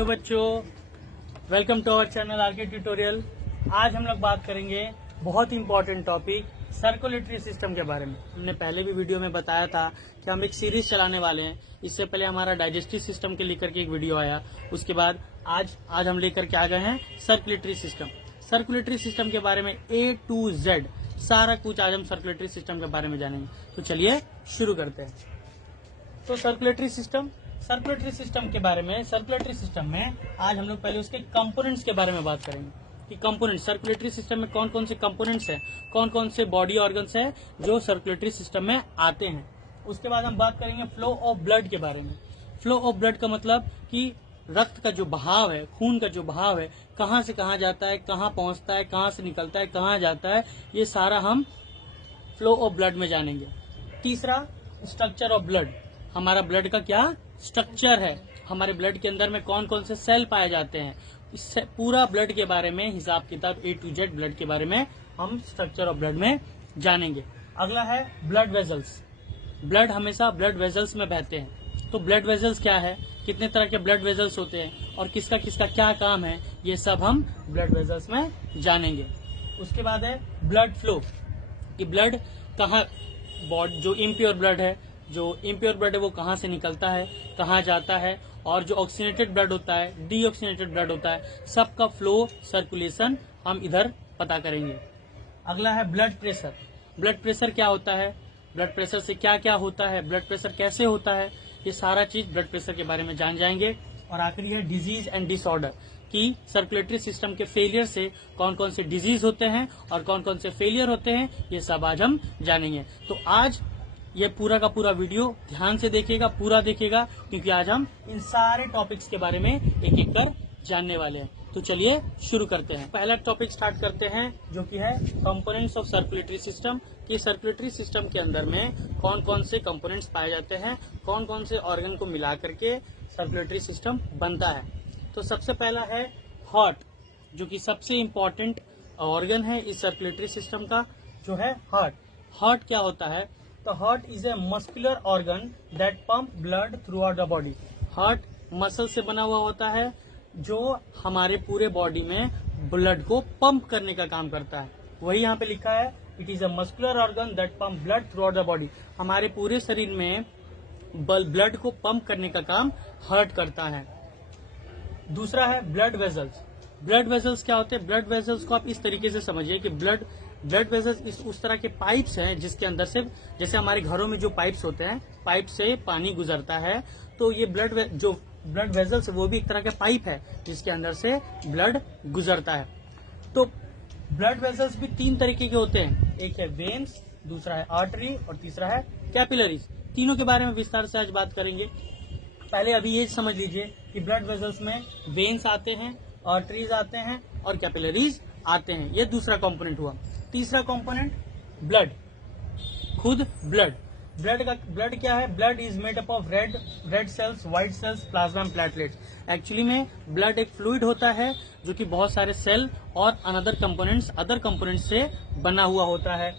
Hello बच्चों, welcome to our channel RK tutorial. आज हम लोग बात करेंगे बहुत ही इम्पोर्टेंट टॉपिक सर्कुलेटरी सिस्टम के बारे में। हमने पहले भी वीडियो में बताया था कि हम एक सीरीज चलाने वाले हैं। इससे पहले हमारा डाइजेस्टिव सिस्टम के लेकर के एक वीडियो आया, उसके बाद आज हम लेकर के आ गए हैं सर्कुलेटरी सिस्टम। सर्कुलेटरी सिस्टम के बारे में A to Z सारा कुछ आज हम सर्कुलेटरी सिस्टम के बारे में जानेंगे। तो चलिए शुरू करते हैं। तो सर्कुलेटरी सिस्टम के बारे में, सर्कुलेटरी सिस्टम में आज हम लोग पहले उसके कंपोनेंट्स के बारे में बात करेंगे कि कंपोनेंट सर्कुलेटरी सिस्टम में कौन कौन से कंपोनेंट्स हैं, कौन कौन से बॉडी ऑर्गन्स हैं जो सर्कुलेटरी सिस्टम में आते हैं। उसके बाद हम बात करेंगे फ्लो ऑफ ब्लड के बारे में। फ्लो ऑफ ब्लड का मतलब कि रक्त का जो बहाव है, खून का जो बहाव है, कहाँ से कहाँ जाता है, कहाँ पहुंचता है, कहाँ से निकलता है, कहाँ जाता है, ये सारा हम फ्लो ऑफ ब्लड में जानेंगे। तीसरा, स्ट्रक्चर ऑफ ब्लड। हमारा ब्लड का क्या स्ट्रक्चर है, हमारे ब्लड के अंदर में कौन कौन से सेल पाए जाते हैं, इससे पूरा ब्लड के बारे में हिसाब किताब A to Z ब्लड के बारे में हम स्ट्रक्चर ऑफ ब्लड में जानेंगे। अगला है ब्लड वेजल्स। ब्लड हमेशा ब्लड वेजल्स में बहते हैं। तो ब्लड वेजल्स क्या है, कितने तरह के ब्लड वेजल्स होते हैं और किसका किसका क्या काम है, ये सब हम ब्लड वेजल्स में जानेंगे। उसके बाद है ब्लड फ्लो, कि ब्लड कहाँ, जो इम्प्योर ब्लड है, जो इम्प्योर ब्लड है वो कहाँ से निकलता है, कहाँ जाता है, और जो ऑक्सीनेटेड ब्लड होता है, डीऑक्सीनेटेड ब्लड होता है, सबका फ्लो सर्कुलेशन हम इधर पता करेंगे। अगला है ब्लड प्रेशर। ब्लड प्रेशर क्या होता है, ब्लड प्रेशर से क्या क्या होता है, ब्लड प्रेशर कैसे होता है, ये सारा चीज ब्लड प्रेशर के बारे में जान जाएंगे। और आखिरी है डिजीज एंड डिसऑर्डर, कि सर्कुलेटरी सिस्टम के फेलियर से कौन कौन से डिजीज होते हैं और कौन कौन से फेलियर होते हैं, ये सब आज हम जानेंगे। तो आज ये पूरा का पूरा वीडियो ध्यान से देखिएगा, पूरा देखिएगा, क्योंकि आज हम इन सारे टॉपिक्स के बारे में एक एक कर जानने वाले हैं। तो चलिए शुरू करते हैं। पहला टॉपिक स्टार्ट करते हैं, जो कि है कंपोनेंट्स ऑफ सर्कुलेटरी सिस्टम, कि सर्कुलेटरी सिस्टम के अंदर में कौन कौन से कंपोनेंट्स पाए जाते हैं, कौन कौन से ऑर्गन को मिला करके सर्कुलेटरी सिस्टम बनता है। तो सबसे पहला है हार्ट, जो कि सबसे इम्पोर्टेंट ऑर्गन है इस सर्कुलेटरी सिस्टम का, जो है हार्ट। हार्ट क्या होता है, तो heart is a muscular organ that pump blood through out the body. Heart muscle से बना हुआ होता है, जो हमारे पूरे बॉडी में ब्लड को पंप करने का काम करता है। वही यहाँ पे लिखा है, it is a muscular organ that pump blood through out the body. हमारे पूरे शरीर में ब्लड को पंप करने का काम हार्ट करता है। दूसरा है ब्लड वेजल्स। ब्लड वेजल्स क्या होते हैं, ब्लड वेजल्स को आप इस तरीके से समझिए कि ब्लड वेजल्स उस तरह के पाइप्स हैं जिसके अंदर से, जैसे हमारे घरों में जो पाइप्स होते हैं, पाइप से पानी गुजरता है, तो ये जो ब्लड वेजल्स है वो भी एक तरह का पाइप है जिसके अंदर से ब्लड गुजरता है। तो ब्लड वेजल्स भी तीन तरीके के होते हैं, एक है वेन्स, दूसरा है आर्टरी और तीसरा है कैपिलरीज। तीनों के बारे में विस्तार से आज बात करेंगे। पहले अभी ये समझ लीजिए कि ब्लड वेजल्स में वेन्स आते हैं, आर्टरीज आते हैं और कैपिलरीज आते हैं। ये दूसरा कंपोनेंट हुआ। तीसरा कंपोनेंट ब्लड, खुद ब्लड। ब्लड क्या है, blood is made up of red cells, white cells, plasma and platelets. Actually में ब्लड एक फ्लूइड होता है जो कि बहुत सारे सेल और अदर कंपोनेंट्स से बना हुआ होता है।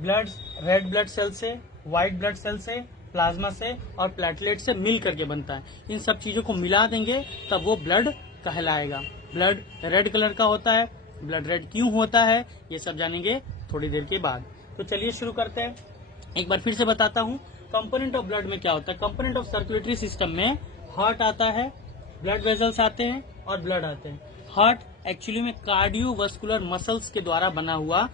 ब्लड रेड ब्लड सेल से, व्हाइट ब्लड सेल से, प्लाज्मा से और प्लेटलेट से मिल करके बनता है। इन सब चीजों को मिला देंगे तब वो ब्लड कहलाएगा। ब्लड रेड कलर का होता है, ब्लड रेड क्यों होता है, ये सब जानेंगे थोड़ी देर के बाद। तो चलिए शुरू करते हैं। एक बार फिर से बताता हूँ कंपोनेंट ऑफ ब्लड में क्या होता है। कंपोनेंट ऑफ सर्कुलेटरी सिस्टम में हार्ट आता है, ब्लड वेजल्स आते हैं और ब्लड आते हैं। हार्ट एक्चुअली में कार्डियोवास्कुलर मसल्स के द्वारा बना हुआ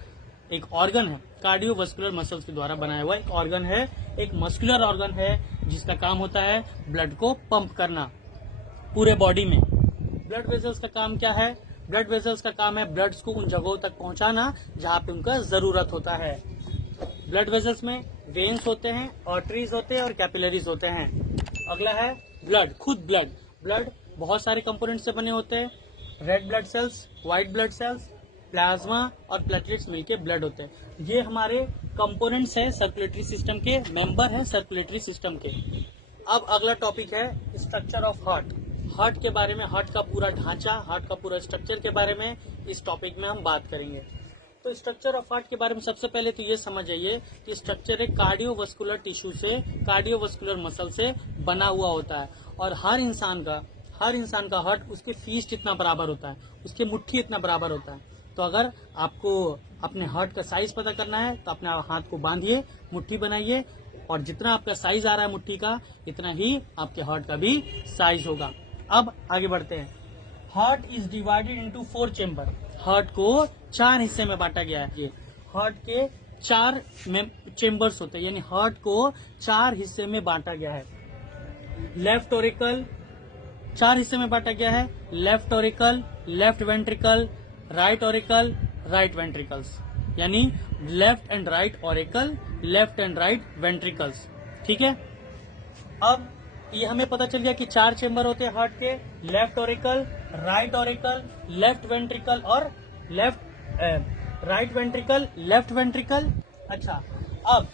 एक ऑर्गन है, कार्डियोवास्कुलर मसल्स के द्वारा बनाया हुआ एक ऑर्गन है, एक मस्कुलर ऑर्गन है जिसका काम होता है ब्लड को पंप करना पूरे बॉडी में। ब्लड वेजल्स का काम क्या है, ब्लड वेजल्स का काम है ब्लड्स को उन जगहों तक पहुंचाना जहां पे उनका जरूरत होता है। ब्लड वेजल्स में वेन्स होते हैं, आर्टरीज होते हैं और कैपिलरीज होते हैं। अगला है ब्लड, खुद ब्लड। ब्लड बहुत सारे कंपोनेंट से बने होते हैं, red blood cells, white blood cells, plasma और प्लेटलेट्स मिलके ब्लड होते हैं। ये हमारे कंपोनेंट्स है सर्कुलेटरी सिस्टम के, मेंबर है सर्कुलेटरी सिस्टम के। अब अगला टॉपिक है स्ट्रक्चर ऑफ हार्ट। हार्ट के बारे में, हार्ट का पूरा ढांचा, हार्ट का पूरा स्ट्रक्चर के बारे में इस टॉपिक में हम बात करेंगे। तो स्ट्रक्चर ऑफ हार्ट के बारे में सबसे पहले तो ये समझ जाइए कि स्ट्रक्चर एक कार्डियोवास्कुलर टिश्यू से, कार्डियोवास्कुलर मसल से बना हुआ होता है। और हर हर इंसान का हार्ट उसके फीस्ट इतना बराबर होता है, उसके मुट्ठी इतना बराबर होता है। तो अगर आपको अपने हार्ट का साइज पता करना है तो अपने हाथ को बांधिए, मुट्ठी बनाइए, और जितना आपका साइज आ रहा है मुट्ठी का, इतना ही आपके हार्ट का भी साइज होगा। अब आगे बढ़ते हैं। Heart is divided into 4 chamber. Heart को 4 हिस्से में बांटा गया है। ये हार्ट के 4 चेम्बर्स होते हैं, यानी हार्ट को 4 हिस्से में बांटा गया है। लेफ्ट ऑरिकल 4 हिस्से में बांटा गया है। Left auricle, left ventricle, right auricle, right ventricles, यानी left and right auricle, left and right ventricles. ठीक है, अब ये हमें पता चल गया कि 4 चेम्बर होते हैं हार्ट के। Left auricle, right auricle, left ventricle और राइट वेंट्रिकल, लेफ्ट वेंट्रिकल। अच्छा, अब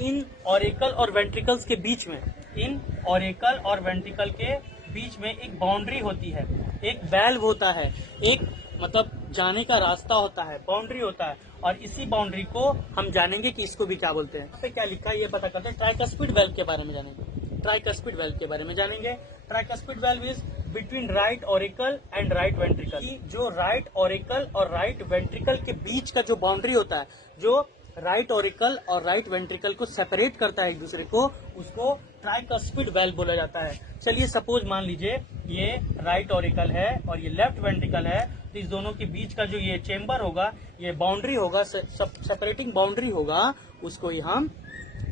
इन ऑरिकल और वेंट्रिकल्स के बीच में, इन ऑरिकल और वेंट्रिकल के बीच में एक बाउंड्री होती है, एक वेल्व होता है, एक मतलब जाने का रास्ता होता है, बाउंड्री होता है। और इसी बाउंड्री को हम जानेंगे कि इसको भी क्या बोलते हैं। तो क्या लिखा है ये पता करते हैं। ट्राइकस्पिड वेल्व के बारे में जानेंगे। ट्राइकस्पिड वेल्व के बारे में जानेंगे। Tricuspid valve is between right auricle and right ventricle. जो राइट ऑरिकल और राइट वेंट्रिकल के बीच का जो बाउंड्री होता है, जो राइट ऑरिकल और राइट वेंट्रिकल को सेपरेट करता है एक दूसरे को, उसको ट्राइकस्पिड वेल्व बोला जाता है। चलिए सपोज मान लीजिए ये राइट ऑरिकल है और ये लेफ्ट वेंट्रिकल है, तो इस दोनों के बीच का जो ये चेम्बर होगा, ये बाउंड्री होगा, सेपरेटिंग बाउंड्री होगा, उसको ही हम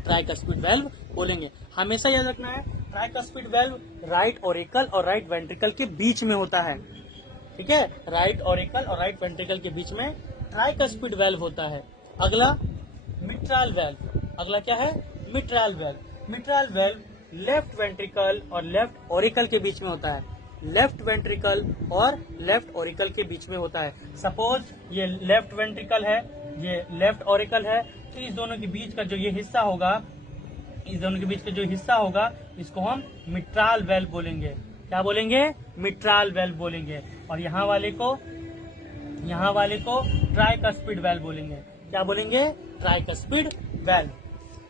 ट्राइकस्पिड वेल्व बोलेंगे। हमेशा याद रखना है, ट्राइकस्पिड वेल्व राइट ऑरिकल और राइट वेंट्रिकल के बीच में होता है। ठीक है, राइट ऑरिकल और राइट वेंट्रिकल के बीच में ट्राइकस्पिड वेल्व होता है। अगला मिट्रल वेल्व। अगला क्या है? Mitral valve. Mitral valve left ventricle और लेफ्ट ऑरिकल के बीच में होता है। लेफ्ट वेंट्रिकल और लेफ्ट ऑरिकल के बीच में होता है। सपोज ये लेफ्ट वेंट्रिकल है, ये लेफ्ट ऑरिकल है, तो इस दोनों के बीच का जो ये हिस्सा होगा, इस दोनों के बीच का जो हिस्सा होगा, इसको हम मिट्रल वेल्व बोलेंगे। क्या बोलेंगे? मिट्रल वेल्व बोलेंगे। और यहाँ वाले को ट्राइकस्पिड वेल्व बोलेंगे। क्या बोलेंगे? Tricuspid valve.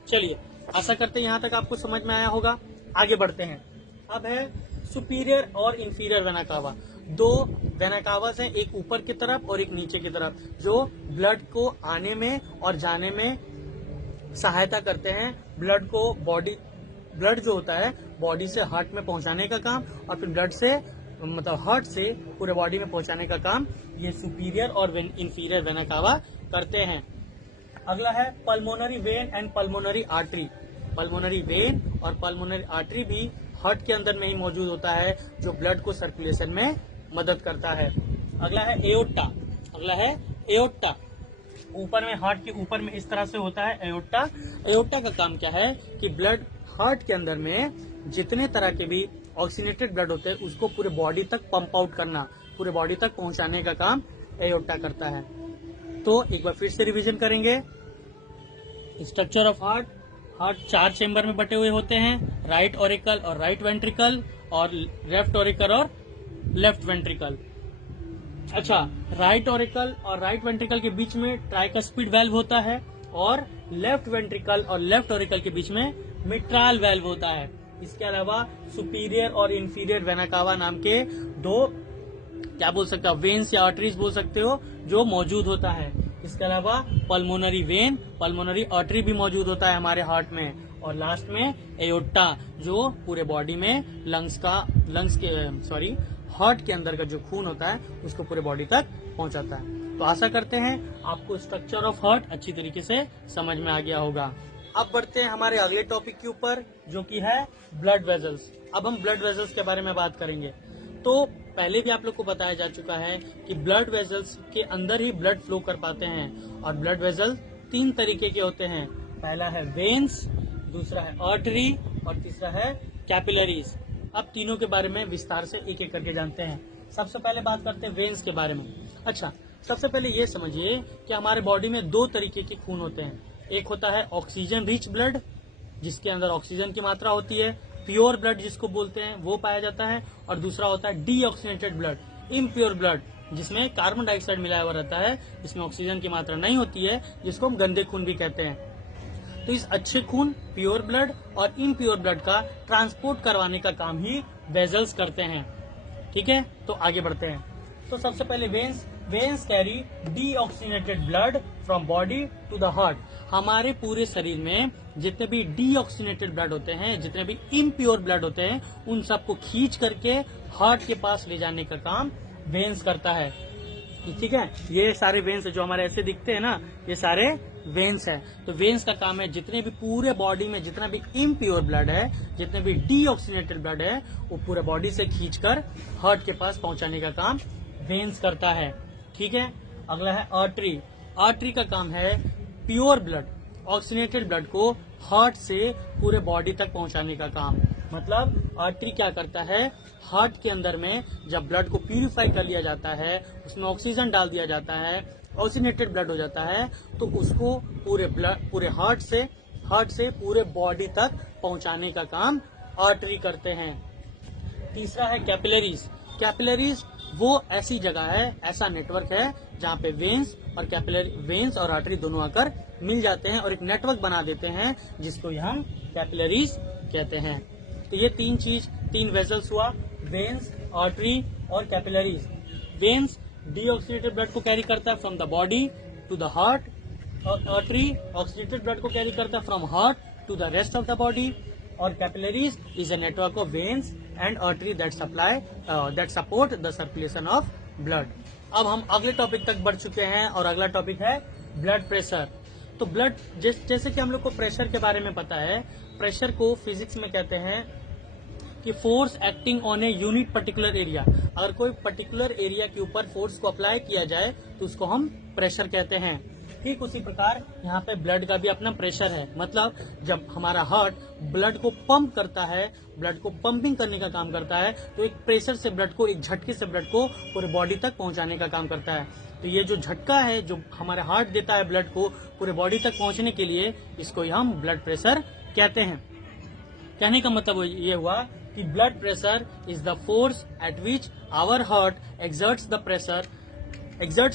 चलिए, आशा करते हैं यहाँ तक आपको समझ में आया होगा। आगे बढ़ते हैं। अब है सुपीरियर और इंफीरियर वेना कावा। 2 वेना कावास हैं, एक ऊपर की तरफ और एक नीचे की तरफ, जो ब्लड को आने में और जाने में सहायता करते हैं। ब्लड जो होता है बॉडी से हार्ट में पहुंचाने का काम, और फिर ब्लड से मतलब हार्ट से पूरे बॉडी में पहुंचाने का काम ये सुपीरियर और इंफीरियर वेना कावा करते हैं। अगला है pulmonary vein and pulmonary artery. Pulmonary vein और पल्मोनरी आर्टरी भी हार्ट के अंदर में ही मौजूद होता है, जो ब्लड को सर्कुलेशन में मदद करता है। अगला है एओर्टा। अगला है एओर्टा। ऊपर में, हार्ट के ऊपर में इस तरह से होता है एओर्टा। एओर्टा का काम क्या है कि ब्लड हार्ट के अंदर में जितने तरह के भी ऑक्सीनेटेड ब्लड होते हैं उसको पूरे बॉडी तक पंप आउट करना, पूरे बॉडी तक पहुंचाने का काम एओर्टा करता है। तो एक बार फिर से रिवीजन करेंगे। Structure of heart. Heart 4 chamber में बटे हुए होते हैं, राइट ऑरिकल और राइट वेंट्रिकल, और लेफ्ट ऑरिकल और लेफ्ट वेंट्रिकल। अच्छा, राइट ऑरिकल और राइट वेंट्रिकल के बीच में ट्राइकस्पिड वेल्व होता है, और लेफ्ट वेंट्रिकल और लेफ्ट ऑरिकल के बीच में मिट्रल वेल्व होता है। इसके अलावा सुपीरियर और इंफीरियर वेना कावा नाम के 2 क्या बोल सकते हो, वेन्स या आर्टरीज बोल सकते हो, जो मौजूद होता है। इसके अलावा पल्मोनरी वेन, पल्मोनरी आर्टरी भी मौजूद होता है हमारे हार्ट में, और लास्ट में एओर्टा, जो पूरे बॉडी में हार्ट के अंदर का जो खून होता है उसको पूरे बॉडी तक पहुंचाता है। तो आशा करते हैं आपको स्ट्रक्चर ऑफ हार्ट अच्छी तरीके से समझ में आ गया होगा। अब बढ़ते हैं हमारे अगले टॉपिक के ऊपर, जो कि है ब्लड वेजल्स। अब हम ब्लड वेजल्स के बारे में बात करेंगे। तो पहले भी आप लोग को बताया जा चुका है कि ब्लड वेजल्स के अंदर ही ब्लड फ्लो कर पाते हैं, और ब्लड वेजल्स 3 तरीके के होते हैं। पहला है वेन्स, दूसरा है आर्टरी, और तीसरा है कैपिलरीज। अब तीनों के बारे में विस्तार से एक एक करके जानते हैं। सबसे पहले बात करते हैं वेन्स के बारे में। अच्छा, सबसे पहले ये समझिए कि हमारे बॉडी में 2 तरीके के खून होते हैं। एक होता है ऑक्सीजन रिच ब्लड, जिसके अंदर ऑक्सीजन की मात्रा होती है, प्योर ब्लड जिसको बोलते हैं, वो पाया जाता है। और दूसरा होता है डीऑक्सीनेटेड ब्लड, इम्प्योर ब्लड, जिसमें कार्बन डाइऑक्साइड मिलाया हुआ रहता है, जिसमें ऑक्सीजन की मात्रा नहीं होती है, जिसको हम गंदे खून भी कहते हैं। तो इस अच्छे खून, प्योर ब्लड और इम्प्योर ब्लड का ट्रांसपोर्ट करवाने का काम ही वेजल्स करते हैं। ठीक है, तो आगे बढ़ते हैं। तो सबसे पहले veins carry deoxygenated blood from body to the heart. हमारे पूरे शरीर में जितने भी डीऑक्सीनेटेड ब्लड होते हैं, जितने भी इम्प्योर ब्लड होते हैं, उन सबको खींच करके हार्ट के पास ले जाने का काम वेन्स करता है। ठीक है, ये सारे वेन्स जो हमारे ऐसे दिखते हैं ना, ये सारे वेन्स है। तो वेन्स का काम है जितने भी पूरे बॉडी में जितना भी इम्प्योर ब्लड है, जितने भी डीऑक्सीनेटेड ब्लड है, वो पूरे बॉडी से खींचकर हार्ट के पास पहुंचाने का काम वेन्स करता है। ठीक है, अगला है आर्टरी। आर्टरी का काम है प्योर ब्लड, ऑक्सीनेटेड ब्लड को हार्ट से पूरे बॉडी तक पहुंचाने का काम। मतलब आर्टरी क्या करता है, हार्ट के अंदर में जब ब्लड को प्यूरिफाई कर लिया जाता है, उसमें ऑक्सीजन डाल दिया जाता है, ऑक्सीनेटेड ब्लड हो जाता है, तो उसको पूरे हार्ट से पूरे बॉडी तक पहुंचाने का काम आर्टरी करते हैं। तीसरा है कैपिलरीज। कैपिलरीज वो ऐसी जगह है, ऐसा नेटवर्क है जहाँ पे वेन्स और आर्टरी दोनों आकर मिल जाते हैं और एक नेटवर्क बना देते हैं, जिसको हम कैपिलरीज कहते हैं। तो ये तीन वेजल्स हुआ, वेन्स, आर्टरी और कैपिलरीज। वेन्स डीऑक्सीनेटेड ब्लड को कैरी करता है from the body to the heart, और आर्टरी ऑक्सीनेटेड ब्लड को कैरी करता है from heart to the rest of the body, और capillaries is a network of veins and artery that support the circulation of blood. अब हम अगले topic तक बढ़ चुके हैं और अगला टॉपिक है ब्लड प्रेशर। तो ब्लड जैसे कि हम लोग को प्रेशर के बारे में पता है, प्रेशर को फिजिक्स में कहते हैं कि force acting on a unit particular area. अगर कोई पर्टिकुलर एरिया के ऊपर फोर्स को अप्लाई किया जाए तो उसको हम प्रेशर कहते हैं। ठीक उसी प्रकार यहाँ पे ब्लड का भी अपना प्रेशर है। मतलब जब हमारा हार्ट ब्लड को पंप करता है, ब्लड को पंपिंग करने का काम करता है, तो एक प्रेशर से ब्लड को, एक झटके से ब्लड को पूरे बॉडी तक पहुंचाने का काम करता है। तो ये जो झटका है जो हमारे हार्ट देता है ब्लड को पूरे बॉडी तक पहुंचने के लिए, इसको हम ब्लड प्रेशर कहते हैं। कहने का मतलब ये हुआ कि blood pressure is the force at which our heart exerts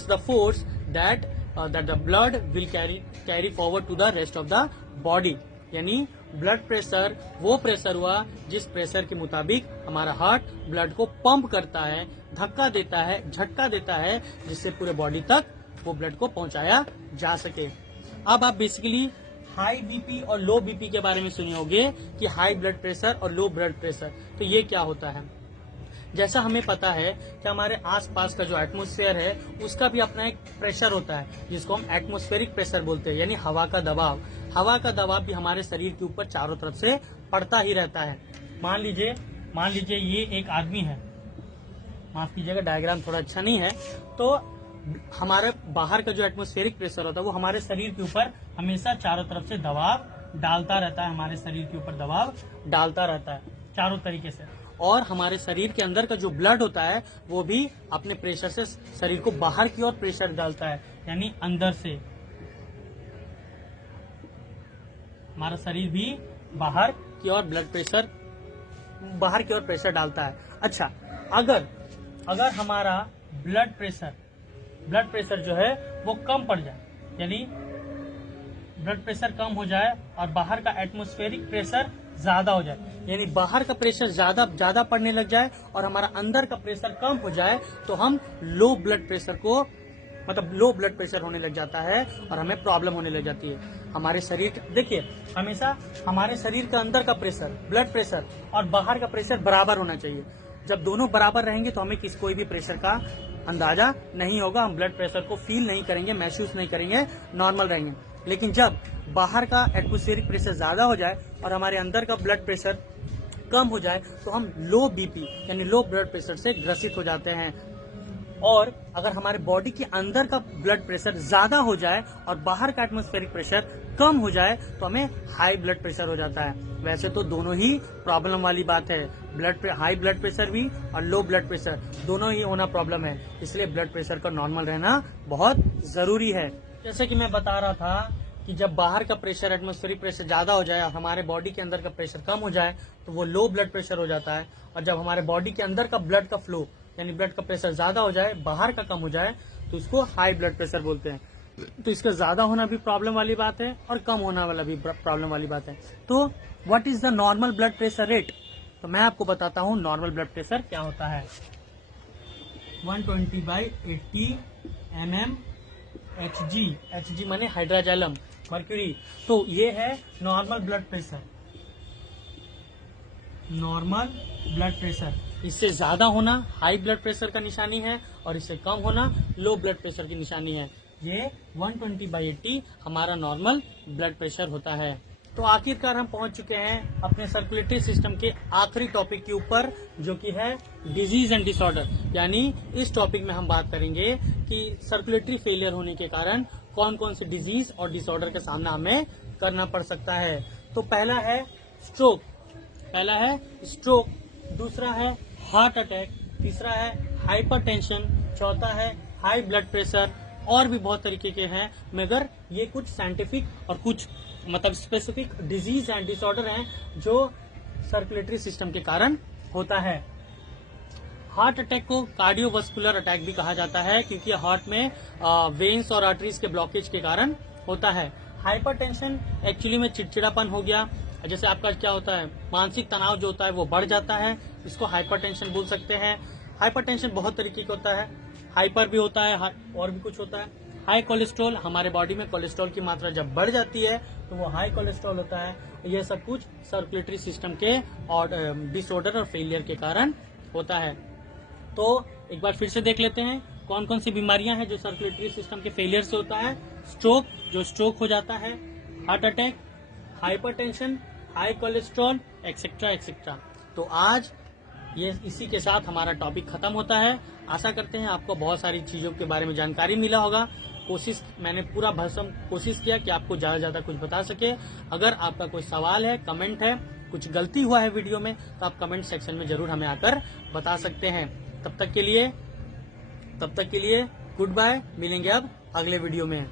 the force that the blood will carry forward to the rest of the body। यानी ब्लड प्रेशर वो प्रेशर हुआ जिस प्रेशर के मुताबिक हमारा हार्ट ब्लड को पंप करता है, धक्का देता है, झटका देता है, जिससे पूरे बॉडी तक वो ब्लड को पहुंचाया जा सके। अब आप बेसिकली हाई बीपी और लो बीपी के बारे में सुने होंगे कि हाई ब्लड प्रेशर और लो ब्लड प्रेशर। तो ये क्या होता है? जैसा हमें पता है कि हमारे आसपास का जो एटमॉस्फेयर है उसका भी अपना एक प्रेशर होता है, जिसको हम एटमॉस्फेरिक प्रेशर बोलते हैं, यानी हवा का दबाव। हवा का दबाव भी हमारे शरीर के ऊपर चारों तरफ से पड़ता ही रहता है। मान लीजिए ये एक आदमी है, माफ कीजिएगा डायग्राम थोड़ा अच्छा नहीं है। तो हमारे बाहर का जो एटमॉस्फेरिक प्रेशर होता है वो हमारे शरीर के ऊपर हमेशा चारों तरफ से दबाव डालता रहता है, हमारे शरीर के ऊपर दबाव डालता रहता है चारों तरीके से। और हमारे शरीर के अंदर का जो ब्लड होता है वो भी अपने प्रेशर से शरीर को बाहर की ओर प्रेशर डालता है, यानी अंदर से हमारा शरीर भी बाहर की ओर प्रेशर डालता है। अच्छा, अगर हमारा ब्लड प्रेशर जो है वो कम पड़ जाए, यानी ब्लड प्रेशर कम हो जाए और बाहर का एटमॉस्फेरिक प्रेशर ज्यादा हो जाए, यानी बाहर का प्रेशर ज्यादा पड़ने लग जाए और हमारा अंदर का प्रेशर कम हो जाए, तो हम लो ब्लड प्रेशर होने लग जाता है और हमें प्रॉब्लम होने लग जाती है। हमारे शरीर, देखिए हमेशा हमारे शरीर का अंदर का प्रेशर, ब्लड प्रेशर और बाहर का प्रेशर बराबर होना चाहिए। जब दोनों बराबर रहेंगे तो हमें कोई भी प्रेशर का अंदाजा नहीं होगा, हम ब्लड प्रेशर को फील नहीं करेंगे, महसूस नहीं करेंगे, नॉर्मल रहेंगे। लेकिन जब बाहर का एटमॉस्फेरिक प्रेशर ज्यादा हो जाए और हमारे अंदर का ब्लड प्रेशर कम हो जाए तो हम लो बीपी यानी लो ब्लड प्रेशर से ग्रसित हो जाते हैं। और अगर हमारे बॉडी के अंदर का ब्लड प्रेशर ज्यादा हो जाए और बाहर का एटमॉस्फेरिक प्रेशर कम हो जाए तो हमें हाई ब्लड प्रेशर हो जाता है। वैसे तो दोनों ही प्रॉब्लम वाली बात है, हाई ब्लड प्रेशर भी और लो ब्लड प्रेशर दोनों ही होना प्रॉब्लम है, इसलिए ब्लड प्रेशर का नॉर्मल रहना बहुत जरूरी है। जैसे कि मैं बता रहा था कि जब बाहर का प्रेशर, एटमॉस्फेरिक प्रेशर ज्यादा हो जाए और हमारे बॉडी के अंदर का प्रेशर कम हो जाए तो वो लो ब्लड प्रेशर हो जाता है। और जब हमारे बॉडी के अंदर का ब्लड का फ्लो यानी ब्लड का प्रेशर ज्यादा हो जाए, बाहर का कम हो जाए, तो उसको हाई ब्लड प्रेशर बोलते हैं। तो इसका ज्यादा होना भी प्रॉब्लम वाली बात है और कम होना वाला भी प्रॉब्लम वाली बात है। तो what is the normal blood pressure rate? तो मैं आपको बताता हूँ नॉर्मल ब्लड प्रेशर क्या होता है। 120/80 mm Hg माने हाइड्रोजैलम मर्क्यूरी। तो ये है normal blood pressure. Normal blood pressure, इससे ज्यादा होना हाई ब्लड प्रेशर का निशानी है और इससे कम होना लो ब्लड प्रेशर की निशानी है। ये 120/80 हमारा नॉर्मल ब्लड प्रेशर होता है। तो आखिरकार हम पहुंच चुके हैं अपने सर्कुलेटरी सिस्टम के आखिरी टॉपिक के ऊपर, जो कि है डिजीज एंड डिसऑर्डर। यानी इस टॉपिक में हम बात करेंगे कि सर्कुलेटरी फेलियर होने के कारण कौन कौन से डिजीज और डिसऑर्डर का सामना हमें करना पड़ सकता है। तो पहला है स्ट्रोक, दूसरा है हार्ट अटैक, तीसरा है हाइपरटेंशन, चौथा है हाई ब्लड प्रेशर, और भी बहुत तरीके के हैं, मगर ये कुछ साइंटिफिक और कुछ मतलब स्पेसिफिक डिजीज एंड डिसऑर्डर हैं जो सर्कुलेटरी सिस्टम के कारण होता है। हार्ट अटैक को कार्डियोवास्कुलर अटैक भी कहा जाता है, क्योंकि हार्ट में वेन्स और आर्टरीज के ब्लॉकेज के कारण होता है। हाइपरटेंशन एक्चुअली में चिड़चिड़ापन हो गया, जैसे आपका क्या होता है, मानसिक तनाव जो होता है वो बढ़ जाता है, इसको हाइपरटेंशन बोल सकते हैं। हाइपरटेंशन बहुत तरीके का होता है, हाइपर भी होता है और भी कुछ होता है। हाई कोलेस्ट्रॉल, हमारे बॉडी में कोलेस्ट्रॉल की मात्रा जब बढ़ जाती है तो वो हाई कोलेस्ट्रॉल होता है। यह सब कुछ सर्कुलेटरी सिस्टम के और डिसऑर्डर और फेलियर के कारण होता है। तो एक बार फिर से देख लेते हैं कौन कौन सी बीमारियां हैं जो सर्कुलेटरी सिस्टम के फेलियर से होता है। स्ट्रोक, जो स्ट्रोक हो जाता है, heart attack, hypertension, high cholesterol, etcetera etcetera. तो आज ये इसी के साथ हमारा टॉपिक खत्म होता है। आशा करते हैं आपको बहुत सारी चीजों के बारे में जानकारी मिला होगा। मैंने पूरा भरसम कोशिश किया कि आपको ज्यादा से ज्यादा कुछ बता सके। अगर आपका कोई सवाल है, कमेंट है, कुछ गलती हुआ है वीडियो में, तो आप कमेंट सेक्शन में जरूर हमें आकर बता सकते हैं। तब तक के लिए गुड बाय। मिलेंगे अब अगले वीडियो में।